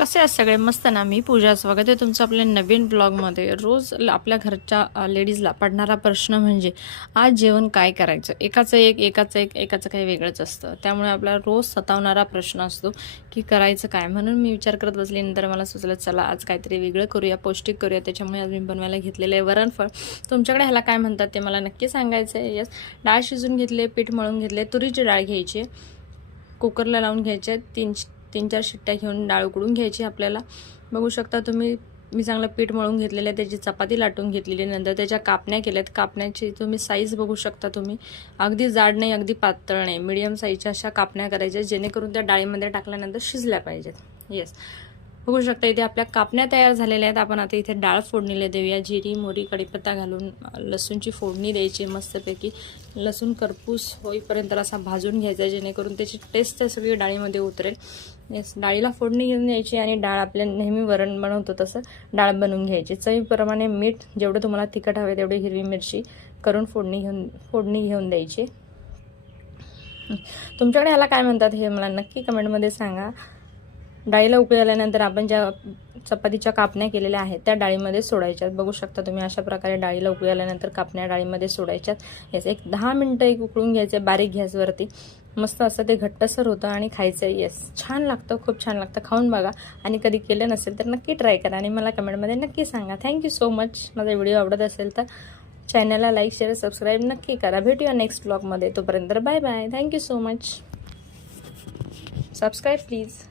कसे आहेत सगळे? मस्त ना. मी पूजा. स्वागत आहे तुमचं आपल्या नवीन ब्लॉगमध्ये. रोज आपल्या घरच्या लेडीजला पडणारा प्रश्न म्हणजे आज जेवण काय करायचं. एकाचं काही वेगळंच असतं. त्यामुळे आपला रोज सतावणारा प्रश्न असतो की करायचं काय. म्हणून मी विचार करत बसले. नंतर मला सुचलं चला आज काहीतरी वेगळं करूया, पौष्टिक करूया. त्याच्यामुळे आज मी बनवायला घेतलेलं आहे वरणफळ. तुमच्याकडे ह्याला काय म्हणतात ते मला नक्की सांगायचं आहे. यस, डाळ शिजून घेतले, पीठ मळून घेतले. तुरीची डाळ घ्यायची, कुकरला लावून घ्यायचे. तीन चार शिट्ट्या घेऊन डाळ उकडून घ्यायची. आपल्याला बघू शकता तुम्ही, मी चांगलं पीठ मळून घेतलेलं आहे. त्याची चपाती लाटून घेतलेली. नंतर त्याच्या कापण्या केल्यात. कापण्याची तुम्ही साईज बघू शकता तुम्ही. अगदी जाड नाही, अगदी पातळ नाही, मीडियम साईजच्या अशा कापण्या करायच्या, जेणेकरून त्या डाळीमध्ये टाकल्यानंतर शिजल्या पाहिजेत. येस, बघू शकता इथे आपल्या कापण्या तयार झालेल्या आहेत. आपण आता इथे डाळ फोडणीला देऊया. जिरी, मोहरी, कढीपत्ता घालून लसूणची फोडणी द्यायची मस्तपैकी. लसूण करपूस होईपर्यंत असा भाजून घ्यायचा, जेणेकरून त्याची टेस्ट सगळी डाळीमध्ये उतरेल. येस, डाळीला फोडणी घेऊन द्यायची आणि डाळ आपल्या नेहमी वरण बनवतो तसं डाळ बनवून घ्यायची. चवीप्रमाणे मीठ, जेवढं तुम्हाला तिखट हवे तेवढी हिरवी मिरची करून फोडणी घेऊन द्यायची. तुमच्याकडे ह्याला काय म्हणतात हे मला नक्की कमेंटमध्ये सांगा. डाळीला उकळी आल्यानंतर आपण ज्या चपातीच्या कापण्या केलेल्या आहेत त्या डाळीमध्ये सोडायच्यात. बघू शकता तुम्ही, अशा प्रकारे डाळीला उकळी आल्यानंतर कापण्या डाळीमध्ये सोडायच्यात. येस, एक 10 मिनटं उकळून घ्यायचं बारीक गॅसवरती. मस्त असं ते घट्टसर होतं आणि खायचं. येस, छान लागतं, खूप छान लागतं. खाऊन बघा आणि कधी केलं नसेल तर नक्की ट्राय करा आणि मला कमेंटमध्ये नक्की सांगा. Thank you so much. माझा व्हिडिओ आवडत असेल तर चॅनलला लाईक, शेअर, सबस्क्राईब नक्की करा. भेटूया नेक्स्ट ब्लॉगमध्ये. तोपर्यंत bye bye. Thank you so much. Subscribe please.